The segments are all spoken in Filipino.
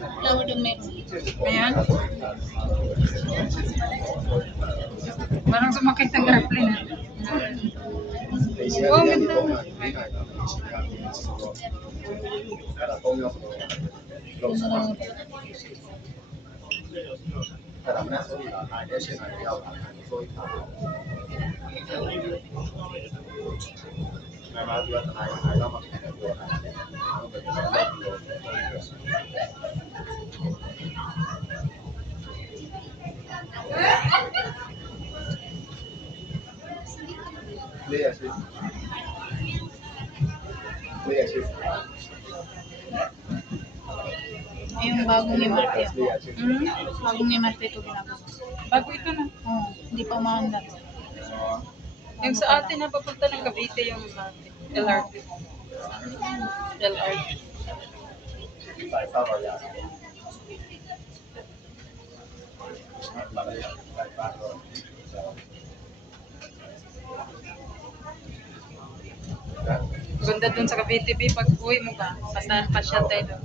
Flower doon meron. Ayan. Parang sumakit ng airplane. Oh, ganda. Yung bagong ni Marte. Hmm? Bagong ni Marte ito ginagawa. Bago ito na. Oo, hindi pa umaandar. Yung sa atin na papunta ng Cavite yung LRT. LRT. Ganda dun sa Cavite, B. Pag uwi mo ba? Pasyal tayo dun.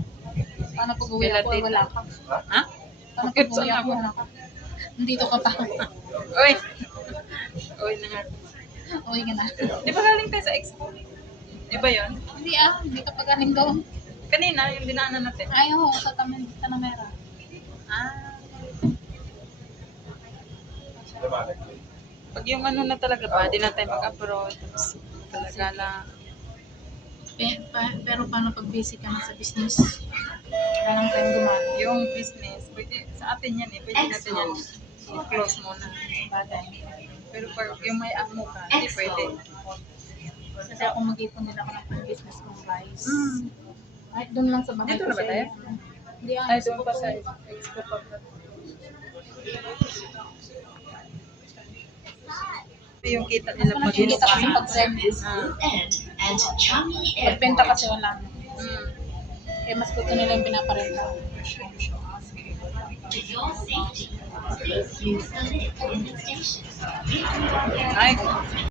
Paano pag uwi ako, Dito. wala ka? Ha? Paano Bakit? pag uwi Saan ako, ako? wala ka? Nandito ka pa. Uy! Uy na nga. Uwi ka na. Di ba galing tayo sa expo? Di ba yun? Hindi ka pa galing doon. Kanina, yung dinaanan natin. Ay, oo, sa Tanamera. Ah. Pag yung ano na talaga ba, di na tayo mag-abroad. Tapos talaga na, Pero paano pag busy ka na sa business? Wala nang time gumana. yung business, pwede, sa atin yan eh, pwede natin yan i-close muna. Bagay. Pero pag yung may amo ka, hindi pwede. Kasi ako mag-ipon nila ako ng pang-business kong guys. Mm. Kahit doon lang sa bahay Dito ko na ba siya, tayo? Hindi Ay, doon pa sa expo pa. Yung kita nila Mas pag kita kasi pag-rent. Pagbenta kasi wala na. Mm. Kaya mas gusto nila yung pinaparenta. Ay,